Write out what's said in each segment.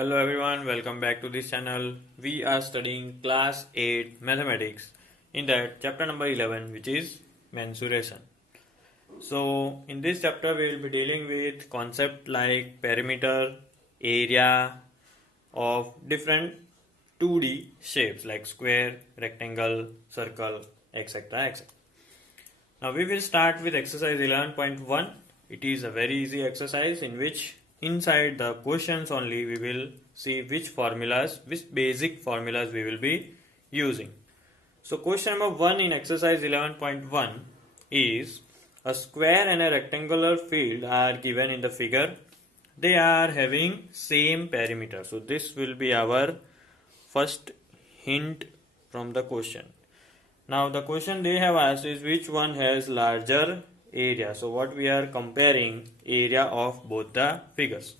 Hello everyone, welcome back to this channel. We are studying class 8 mathematics, in that chapter number 11, which is mensuration. So in this chapter we will be dealing with concept like perimeter, area of different 2D shapes like square, rectangle, circle, etc. etc. Now we will start with exercise 11.1. It is a very easy exercise in which inside the questions only we will see which basic formulas we will be using. So question number 1 in exercise 11.1 is a square and a rectangular field are given in the figure. They are having same perimeter. So this will be our first hint from the question. Now the question they have asked is which one has larger area. So what we are comparing area of both the figures.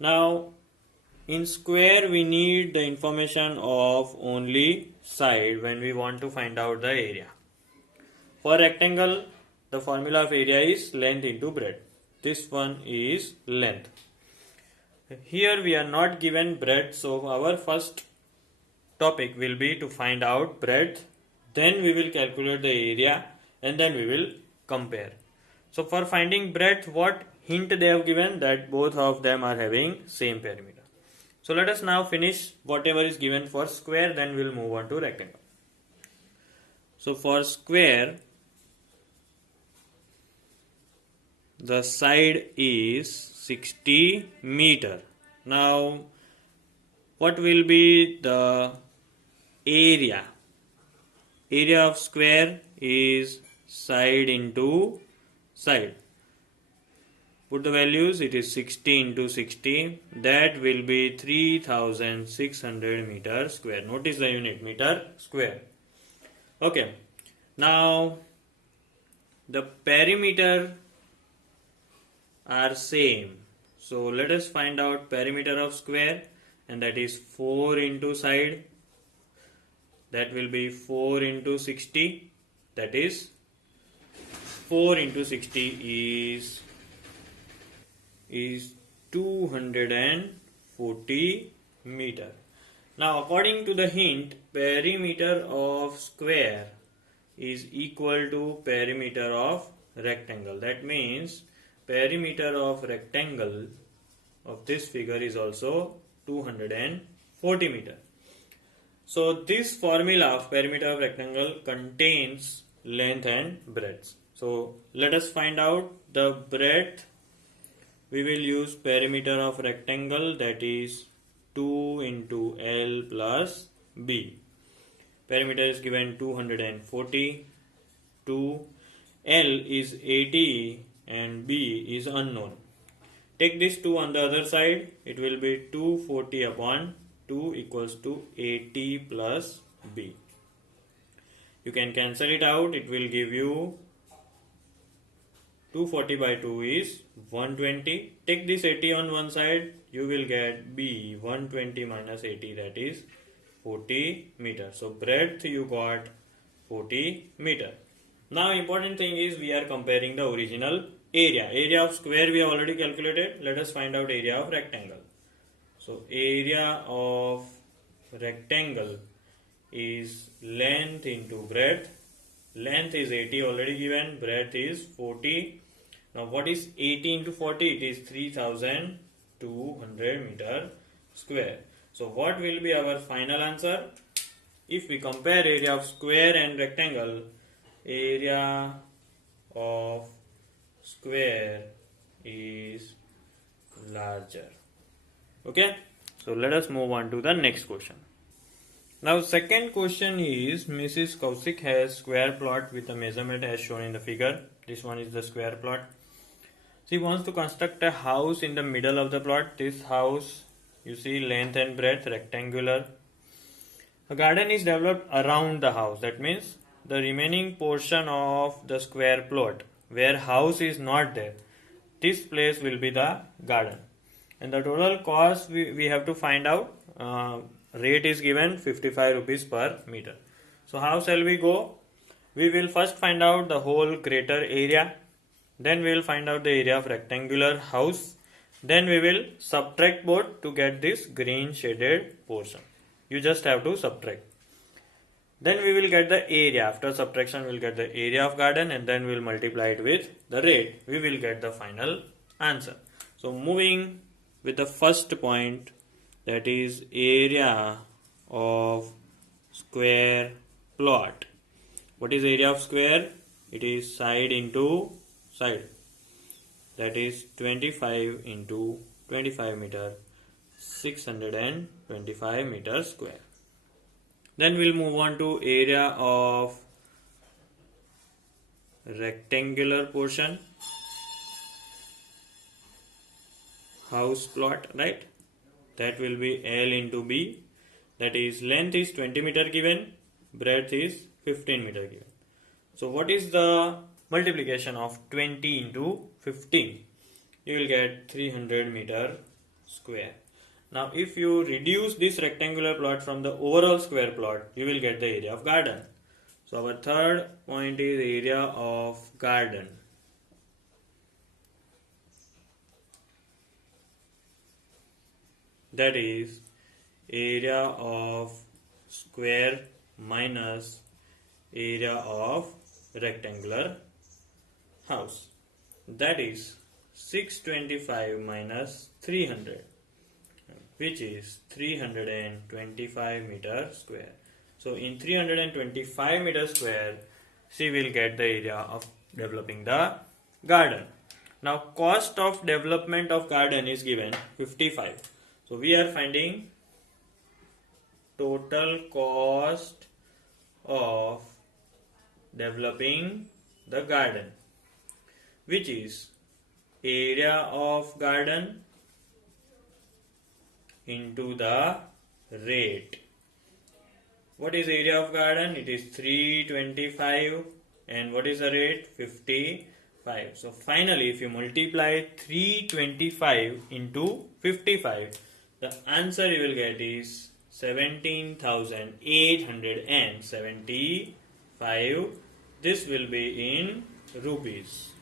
Now in square we need the information of only side when we want to find out the area. For rectangle the formula of area is length into breadth. This one is length. Here we are not given breadth, so our first topic will be to find out breadth. Then we will calculate the area and then we will compare. So for finding breadth, what hint they have given? That both of them are having same perimeter. So let us now finish whatever is given for square, then we will move on to rectangle. So for square, the side is 60 meter. Now what will be the area? Area of square is side into side. Put the values, it is 60 into 60. That will be 3600 meter square. Notice the unit, meter square. Okay. Now the perimeter are same. So let us find out perimeter of square, and that is 4 into side. That will be 4 into 60. That is 4 into 60 is 240 meter. Now according to the hint, perimeter of square is equal to perimeter of rectangle. That means perimeter of rectangle of this figure is also 240 meter. So this formula of perimeter of rectangle contains length and breadth. So let us find out the breadth. We will use perimeter of rectangle, that is 2 into L plus B. Perimeter is given 240. 2. L is 80 and B is unknown. Take this 2 on the other side. It will be 240 upon 2 equals to 80 plus B. You can cancel it out. It will give you 240 by 2 is 120. Take this 80 on one side. You will get B 120 minus 80, that is 40 meter. So breadth you got 40 meter. Now important thing is we are comparing the original area. Area of square we have already calculated. Let us find out area of rectangle. So area of rectangle is length into breadth. Length is 80 already given. Breadth is 40. Now what is 80 into 40? It is 3200 meter square. So what will be our final answer? If we compare area of square and rectangle, area of square is larger. Okay, so let us move on to the next question. Now second question is Mrs. Kausik has square plot with the measurement as shown in the figure. This one is the square plot. She wants to construct a house in the middle of the plot. This house, you see length and breadth rectangular. A garden is developed around the house. That means the remaining portion of the square plot where house is not there, this place will be the garden. And the total cost we have to find out. Rate is given 55 rupees per meter. So how shall we go? We will first find out the whole greater area. Then we will find out the area of rectangular house. Then we will subtract both to get this green shaded portion. You just have to subtract. Then we will get the area. After subtraction, we will get the area of garden, and then we will multiply it with the rate. We will get the final answer. So moving with the first point, that is area of square plot. What is area of square? It is side into side. That is 25 into 25 meter, 625 meter square. Then we'll move on to area of rectangular portion, house plot, right? That will be L into B. That is length is 20 meter given, breadth is 15 meter given. So what is the multiplication of 20 into 15? You will get 300 meter square. Now if you reduce this rectangular plot from the overall square plot, you will get the area of garden. So our third point is area of garden. That is area of square minus area of rectangular house. That is 625 minus 300, which is 325 meter square. So in 325 meter square, she will get the area of developing the garden. Now cost of development of garden is given 55. So we are finding total cost of developing the garden, which is area of garden into the rate. What is area of garden? It is 325, and what is the rate? 55. So finally, if you multiply 325 into 55, the answer you will get is 17,875. This will be in rupees.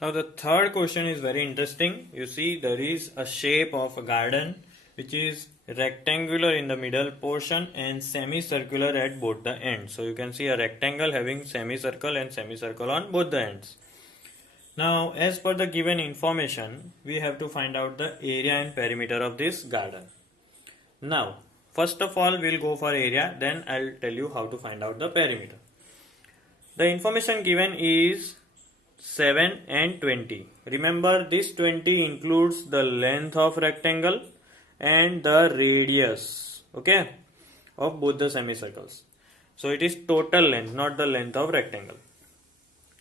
Now the third question is very interesting. You see there is a shape of a garden which is rectangular in the middle portion and semicircular at both the ends. So you can see a rectangle having semicircle and semicircle on both the ends. Now as per the given information, we have to find out the area and perimeter of this garden. Now first of all we'll go for area, then I'll tell you how to find out the perimeter. The information given is 7 and 20. Remember this 20 includes the length of rectangle and the radius, okay, of both the semicircles. So it is total length, not the length of rectangle.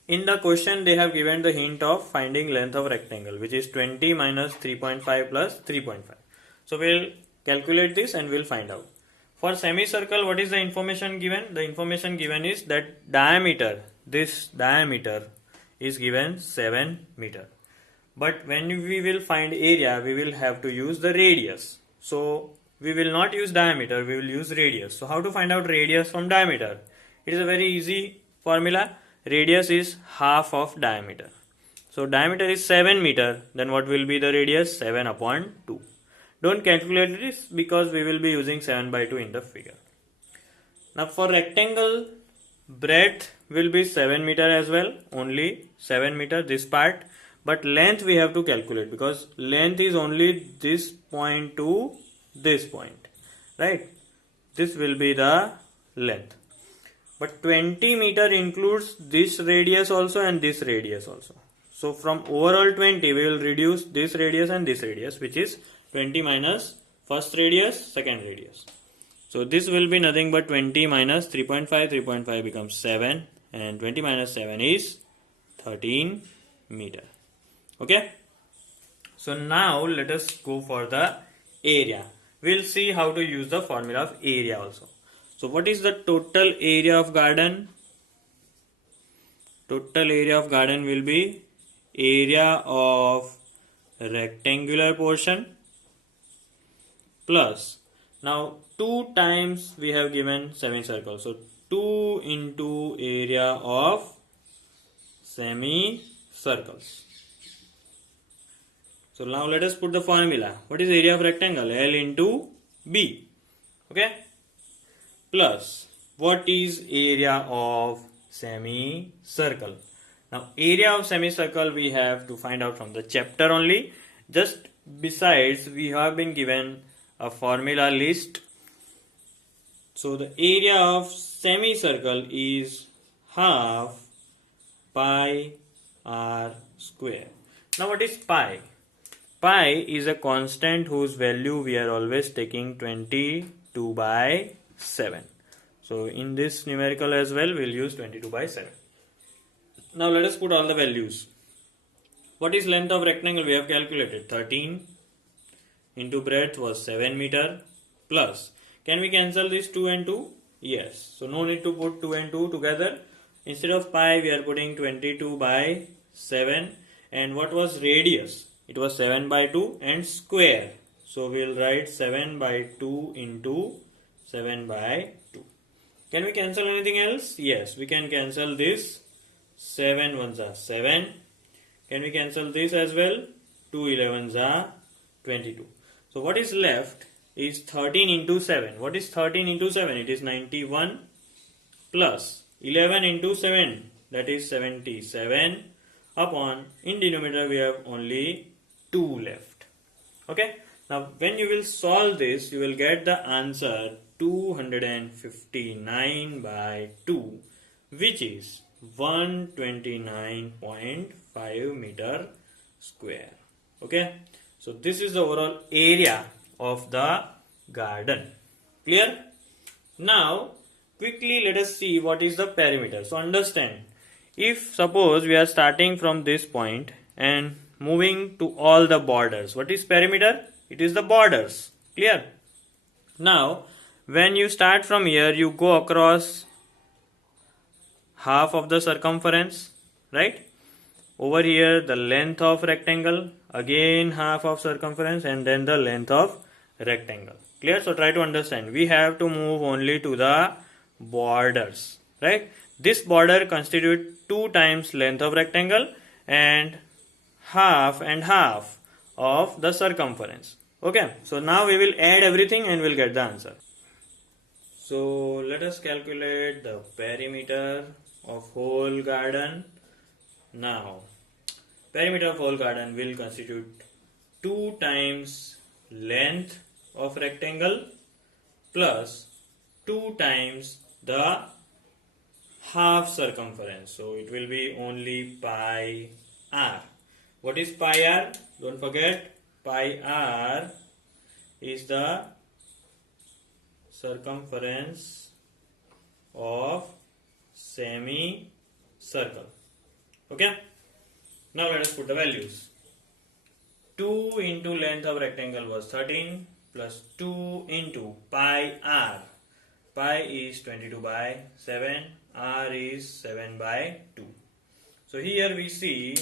In the question they have given the hint of finding length of rectangle, which is 20 minus 3.5 plus 3.5. So we'll calculate this and we'll find out. For semicircle, what is the information given? The information given is that diameter, this diameter is given 7 meter. But when we will find area, we will have to use the radius. So we will not use diameter, we will use radius. So how to find out radius from diameter? It is a very easy formula. Radius is half of diameter. So diameter is 7 meter, then what will be the radius? 7 upon 2. Don't calculate this because we will be using 7 by 2 in the figure. Now for rectangle, breadth will be 7 meter as well, only 7 meter this part, but length we have to calculate because length is only this point to this point, right? This will be the length. But 20 meter includes this radius also and this radius also. So from overall 20 we will reduce this radius and this radius, which is 20 minus first radius, second radius. So this will be nothing but 20 minus 3.5, 3.5 becomes 7, and 20 minus 7 is 13 meter. Okay. So now let us go for the area. We'll see how to use the formula of area also. So what is the total area of garden? Total area of garden will be area of rectangular portion plus, now 2 times we have given semicircle, so 2 into area of semicircles. So now let us put the formula. What is area of rectangle? L into B. Okay. Plus, what is area of semicircle? Now, area of semicircle we have to find out from the chapter only. Just besides, we have been given a formula list. So, the area of semicircle is half pi r square. Now, what is pi? Pi is a constant whose value we are always taking 22 by 7. So in this numerical as well, we'll use 22 by 7. Now let us put all the values. What is length of rectangle? We have calculated 13 into breadth was 7 meter plus. Can we cancel this 2 and 2? Yes. So no need to put 2 and 2 together. Instead of pi, we are putting 22 by 7. And what was radius? It was 7 by 2 and square. So we'll write 7 by 2 into 7 by 2. Can we cancel anything else? Yes, we can cancel this. 7 ones are 7. Can we cancel this as well? 2 11s are 22. So what is left is 13 into 7. What is 13 into 7? It is 91 plus 11 into 7, that is 77 upon, in denominator we have only 2 left. Okay. Now when you will solve this, you will get the answer 259 by 2, which is 129.5 meter square. Okay. So this is the overall area of the garden. Clear? Now quickly let us see what is the perimeter. So understand, if suppose we are starting from this point and moving to all the borders, what is perimeter? It is the borders. Clear? Now when you start from here, you go across half of the circumference, right? Over here the length of rectangle, again half of circumference, and then the length of rectangle. Clear? So try to understand, we have to move only to the borders, right? This border constitutes 2 times length of rectangle and half of the circumference. Okay, so now we will add everything and we'll get the answer. So let us calculate the perimeter of whole garden. Now perimeter of whole garden will constitute 2 times length of rectangle plus 2 times the half circumference. So it will be only pi r. What is pi r? Don't forget, pi r is the circumference of semicircle. Okay. Now let us put the values. 2 into length of rectangle was 13 plus 2 into pi r. Pi is 22 by 7. R is 7 by 2. So here we see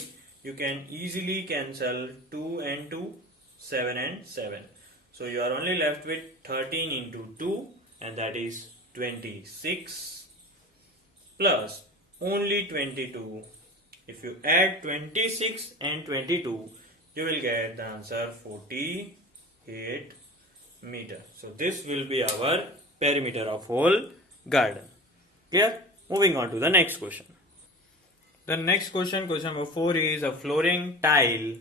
you can easily cancel 2 and 2, 7 and 7. So you are only left with 13 into 2, and that is 26 plus only 22. If you add 26 and 22, you will get the answer 48 meter. So this will be our perimeter of whole garden. Clear? Moving on to the next question. The next question, question number 4, is a flooring tile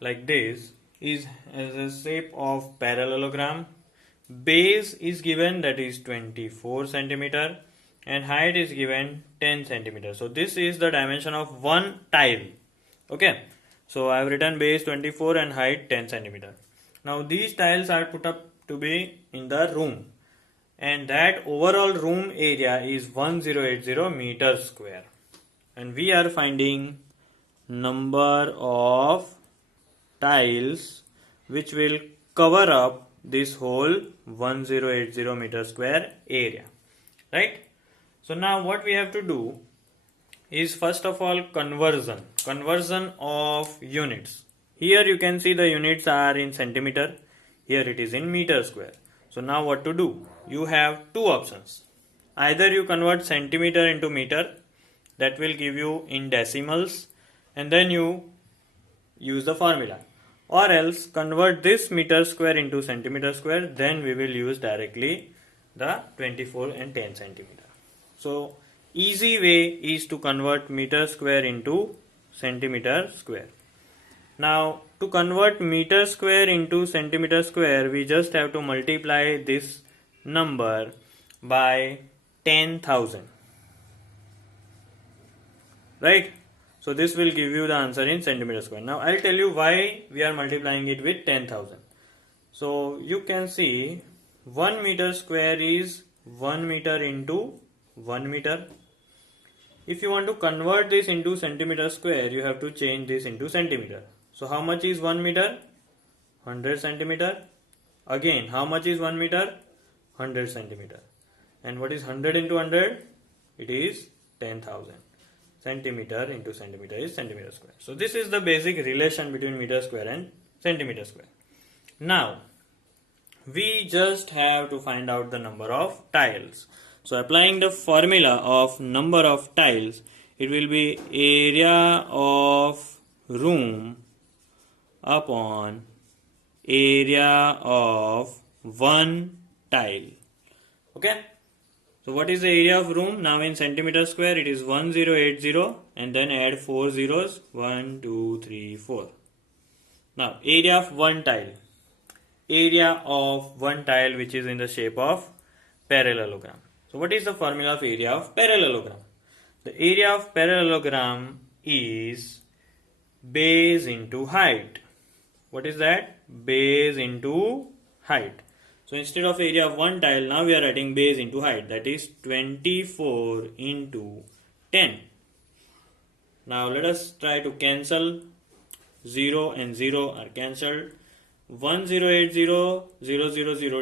like this is as a shape of parallelogram. Base is given, that is 24 centimeter, and height is given 10 centimeter. So this is the dimension of one tile. Okay. So I have written base 24 and height 10 centimeter. Now these tiles are put up to be in the room, and that overall room area is 1080 meters square, and we are finding number of tiles which will cover up this whole 1080 meter square area, right? So now what we have to do is, first of all, conversion of units. Here you can see the units are in centimeter, here it is in meter square. So now what to do? You have two options. Either you convert centimeter into meter, that will give you in decimals, and then you use the formula. or else convert this meter square into centimeter square, then we will use directly the 24 and 10 centimeter. So easy way is to convert meter square into centimeter square. Now to convert meter square into centimeter square, we just have to multiply this number by 10,000, right? So this will give you the answer in centimeter square. Now I'll tell you why we are multiplying it with 10,000. So you can see 1 meter square is 1 meter into 1 meter. If you want to convert this into centimeter square, you have to change this into centimeter. So how much is 1 meter? 100 centimeter. Again, how much is 1 meter? 100 centimeter. And what is 100 into 100? It is 10,000. Centimeter into centimeter is centimeter square. So this is the basic relation between meter square and centimeter square. Now, we just have to find out the number of tiles. So applying the formula of number of tiles, it will be area of room upon area of one tile. Okay. So what is the area of room? Now in centimeter square it is 1080 and then add 4 zeros, 1, 2, 3, 4. Now area of one tile. Area of one tile which is in the shape of parallelogram. So what is the formula of area of parallelogram? The area of parallelogram is base into height. What is that? Base into height. So instead of area of one tile, now we are adding base into height. That is 24 into 10. Now let us try to cancel. 0 and 0 are cancelled. 1080, 000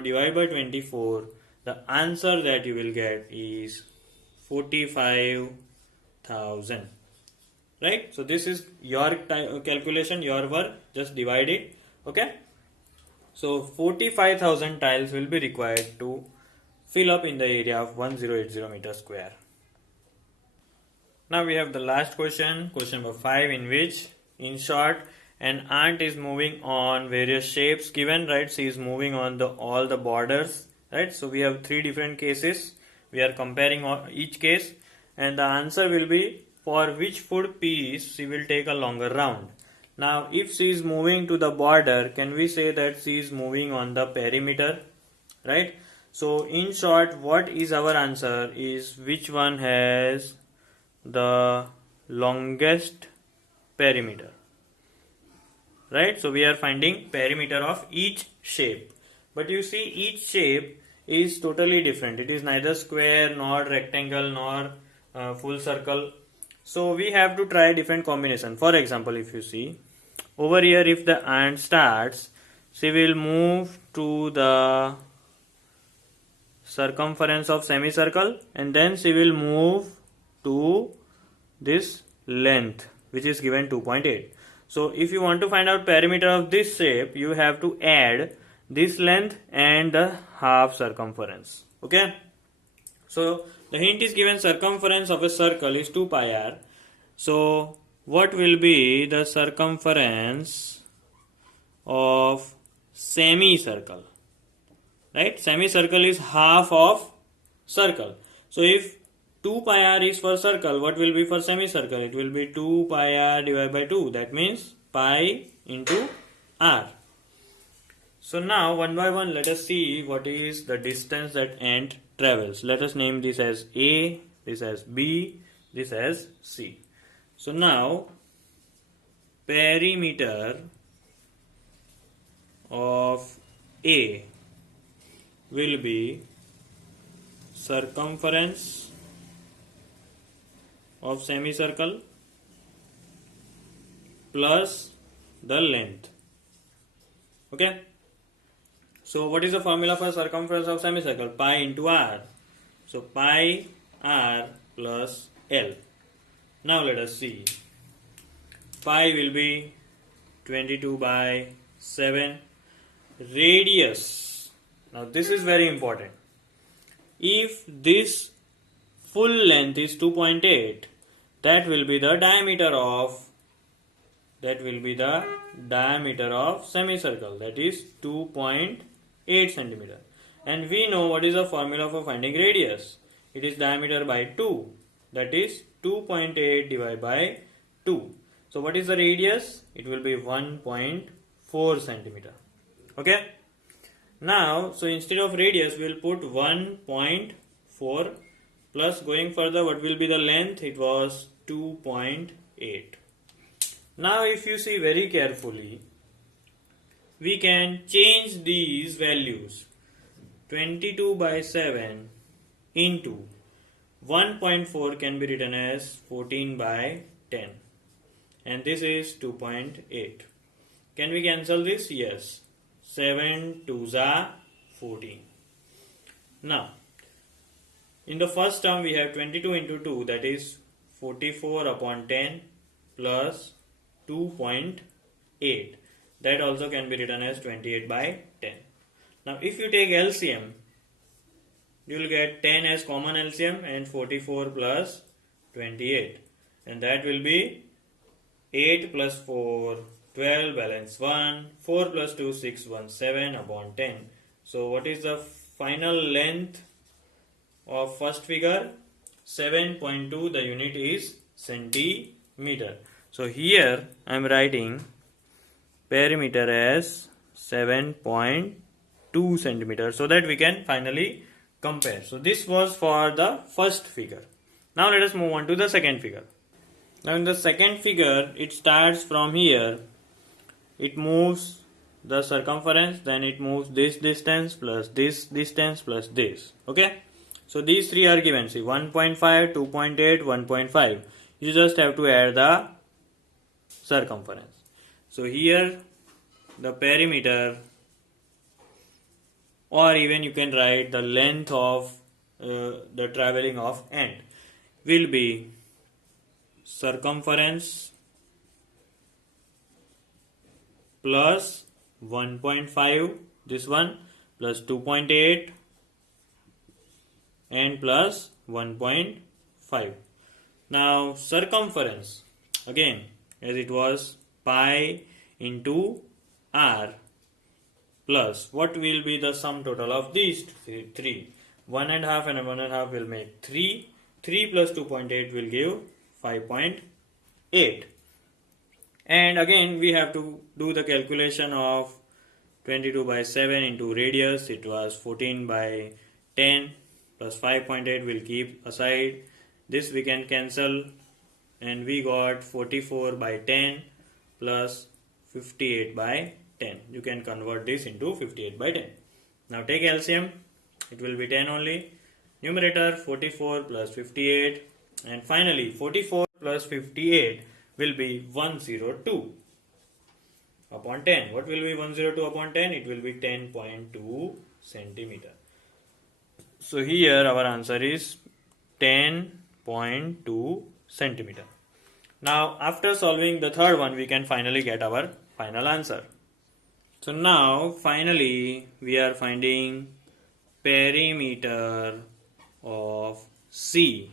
divided by 24. The answer that you will get is 45,000. Right? So this is your calculation, your work. Just divide it. Okay? So 45,000 tiles will be required to fill up in the area of 1080 meter square. Now we have the last question, question number 5, in which, in short, an ant is moving on various shapes given, right? She is moving on all the borders, right? So we have 3 different cases. We are comparing each case, and the answer will be for which food piece she will take a longer round. Now if she is moving to the border, can we say that she is moving on the perimeter, right? So in short, what is our answer is which one has the longest perimeter, right? So we are finding perimeter of each shape, but you see each shape is totally different. It is neither square nor rectangle nor full circle. So we have to try different combination. For example, if you see over here, if the ant starts, she will move to the circumference of semicircle and then she will move to this length which is given 2.8. So if you want to find out perimeter of this shape, you have to add this length and the half circumference. Okay. So the hint is given, circumference of a circle is 2 pi r. So what will be the circumference of semicircle? Right? Semicircle is half of circle. So if 2 pi r is for circle, what will be for semicircle? It will be 2 pi r divided by 2. That means pi into r. So now one by one let us see what is the distance that ant travels. Let us name this as A, this as B, this as C. So now perimeter of A will be circumference of semicircle plus the length. Okay. So what is the formula for circumference of semicircle? Pi into r. So pi r plus L. Now let us see. Pi will be 22 by 7. Radius. Now this is very important. If this full length is 2.8, that will be the diameter of that will be the diameter of semicircle, that is 2.8 centimeter. And we know what is the formula for finding radius. It is diameter by 2, that is 2.8 divided by 2. So what is the radius? It will be 1.4 centimeter. Okay. Now, so instead of radius, we will put 1.4 plus going further, what will be the length? It was 2.8. Now, if you see very carefully, we can change these values. 22 by 7 into 1.4 can be written as 14 by 10. And this is 2.8. Can we cancel this? Yes. 7 2s are 14. Now, in the first term we have 22 into 2, that is 44 upon 10 plus 2.8. That also can be written as 28 by 10. Now, if you take LCM, you will get 10 as common LCM and 44 plus 28. And that will be 8 plus 4, 12 balance 1, 4 plus 2, 6, 1, 7 upon 10. So what is the final length of first figure? 7.2, the unit is centimeter. So here I am writing perimeter as 7.2 centimeter so that we can finally compare. So this was for the first figure. Now let us move on to the second figure. Now in the second figure, it starts from here. It moves the circumference, then it moves this distance plus this distance plus this. Okay. So these three are given. See 1.5, 2.8, 1.5. You just have to add the circumference. So here the perimeter, or even you can write the length of the traveling of ant, will be circumference plus 1.5, this one, plus 2.8 and plus 1.5. Now circumference, again as it was pi into r plus what will be the sum total of these three? 1.5 and 1.5 will make 3. 3 plus 2.8 will give 5.8. And again we have to do the calculation of 22 by 7 into radius. It was 14 by 10 plus 5.8 will keep aside. This we can cancel and we got 44 by 10 plus 58 by 10. You can convert this into 58 by 10. Now take LCM. It will be 10 only. Numerator 44 plus 58. And finally 44 plus 58 will be 102 upon 10. What will be 102 upon 10? It will be 10.2 centimeter. So here our answer is 10.2 centimeter. Now after solving the third one, we can finally get our final answer. So now finally we are finding perimeter of C.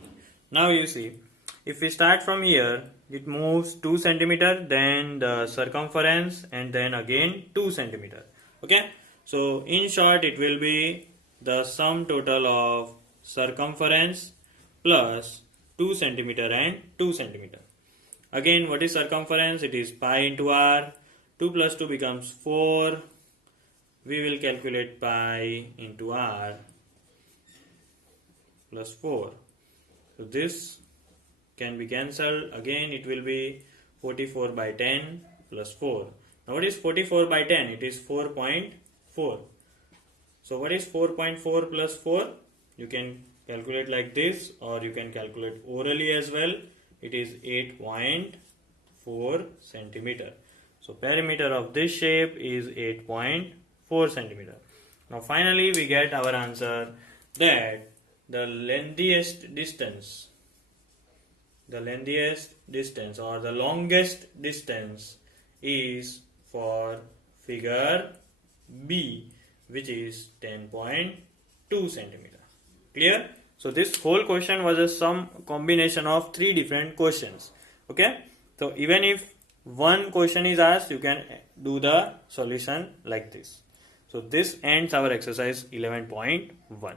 Now you see, if we start from here, it moves 2 centimeter, then the circumference, and then again 2 centimeter. Okay, so in short it will be the sum total of circumference plus 2 centimeter and 2 centimeter. Again, what is circumference? It is pi into r. 2 plus 2 becomes 4. We will calculate pi into r plus 4. So this can be cancelled. Again it will be 44 by 10 plus 4. Now what is 44 by 10? It is 4.4. So what is 4.4 plus 4? You can calculate like this, or you can calculate orally as well. It is 8.4 centimeter. So perimeter of this shape is 8.4 centimeter. Now finally we get our answer that the lengthiest distance or the longest distance is for figure B, which is 10.2 centimeter. Clear? So this whole question was some combination of three different questions. Okay, so even if one question is asked, you can do the solution like this. So this ends our exercise 11.1.